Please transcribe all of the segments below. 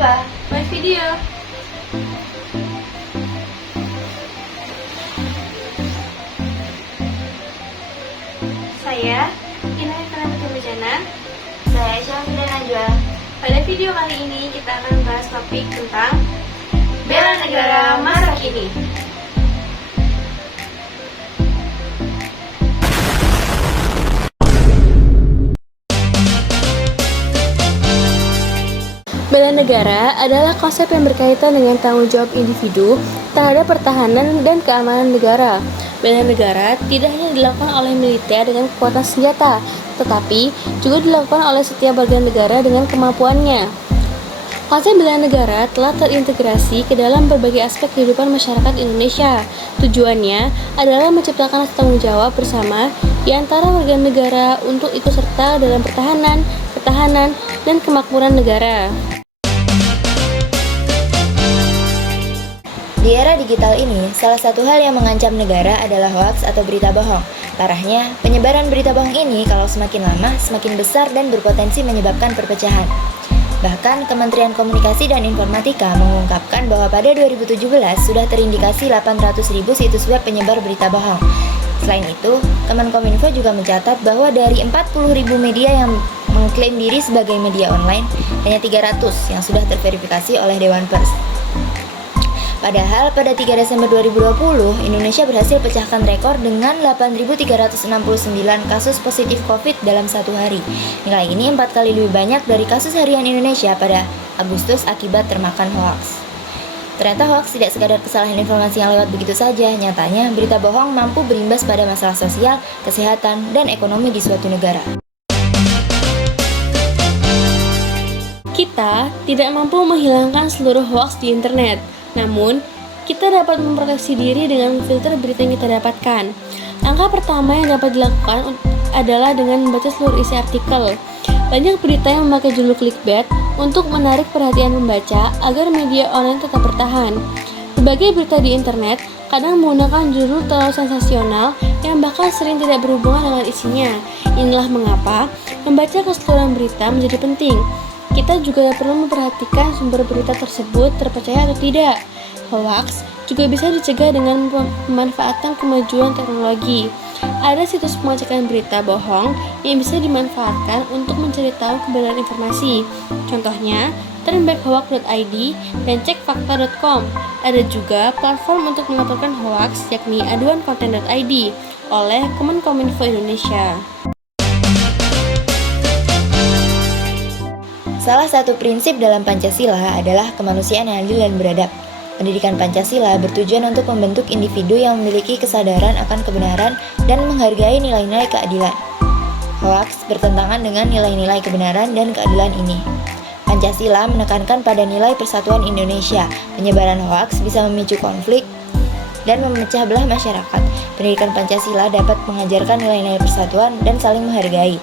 apa? Buat video. Saya Inaya Keramati Bencana. Saya Syafi dan Najwa. Pada video kali ini kita akan bahas topik tentang bela negara masa kini. Bela negara adalah konsep yang berkaitan dengan tanggung jawab individu terhadap pertahanan dan keamanan negara. Bela negara tidak hanya dilakukan oleh militer dengan kekuatan senjata, tetapi juga dilakukan oleh setiap warga negara dengan kemampuannya. Konsep bela negara telah terintegrasi ke dalam berbagai aspek kehidupan masyarakat Indonesia. Tujuannya adalah menciptakan tanggung jawab bersama di antara warga negara untuk ikut serta dalam pertahanan, dan kemakmuran negara. Di era digital ini, salah satu hal yang mengancam negara adalah hoaks atau berita bohong. Parahnya, penyebaran berita bohong ini kalau semakin lama, semakin besar dan berpotensi menyebabkan perpecahan. Bahkan, Kementerian Komunikasi dan Informatika mengungkapkan bahwa pada 2017 sudah terindikasi 800.000 situs web penyebar berita bohong. Selain itu, Kemenkominfo juga mencatat bahwa dari 40.000 media yang mengklaim diri sebagai media online, hanya 300 yang sudah terverifikasi oleh Dewan Pers. Padahal pada 3 Desember 2020, Indonesia berhasil pecahkan rekor dengan 8.369 kasus positif COVID dalam satu hari. Nilai ini 4 kali lebih banyak dari kasus harian Indonesia pada Agustus akibat termakan hoaks. Ternyata hoaks tidak sekadar kesalahan informasi yang lewat begitu saja. Nyatanya, berita bohong mampu berimbas pada masalah sosial, kesehatan, dan ekonomi di suatu negara. Kita tidak mampu menghilangkan seluruh hoaks di internet. Namun, kita dapat memproteksi diri dengan memfilter berita yang kita dapatkan. Langkah pertama yang dapat dilakukan adalah dengan membaca seluruh isi artikel. Banyak berita yang memakai judul clickbait untuk menarik perhatian pembaca agar media online tetap bertahan. Berbagai berita di internet kadang menggunakan judul terlalu sensasional yang bahkan sering tidak berhubungan dengan isinya. Inilah mengapa membaca keseluruhan berita menjadi penting. Kita juga perlu memperhatikan sumber berita tersebut terpercaya atau tidak. Hoaks juga bisa dicegah dengan pemanfaatan kemajuan teknologi. Ada situs pengecekan berita bohong yang bisa dimanfaatkan untuk mencari tahu kebenaran informasi. Contohnya, turnbackhawk.id dan cekfakta.com. Ada juga platform untuk melaporkan hoaks yakni aduankonten.id oleh Kemenkominfo Indonesia. Salah satu prinsip dalam Pancasila adalah kemanusiaan yang adil dan beradab. Pendidikan Pancasila bertujuan untuk membentuk individu yang memiliki kesadaran akan kebenaran dan menghargai nilai-nilai keadilan. Hoaks bertentangan dengan nilai-nilai kebenaran dan keadilan ini. Pancasila menekankan pada nilai persatuan Indonesia. Penyebaran hoaks bisa memicu konflik dan memecah belah masyarakat. Pendidikan Pancasila dapat mengajarkan nilai-nilai persatuan dan saling menghargai.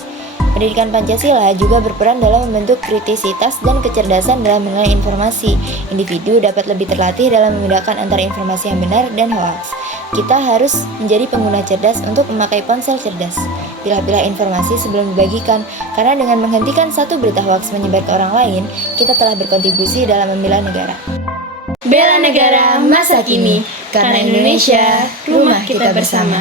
Pendidikan Pancasila juga berperan dalam membentuk kritisitas dan kecerdasan dalam menilai informasi. Individu dapat lebih terlatih dalam membedakan antara informasi yang benar dan hoaks. Kita harus menjadi pengguna cerdas untuk memakai ponsel cerdas. Pilah-pilah informasi sebelum dibagikan, karena dengan menghentikan satu berita hoaks menyebar ke orang lain, kita telah berkontribusi dalam membela negara. Bela negara masa kini, karena Indonesia rumah kita bersama.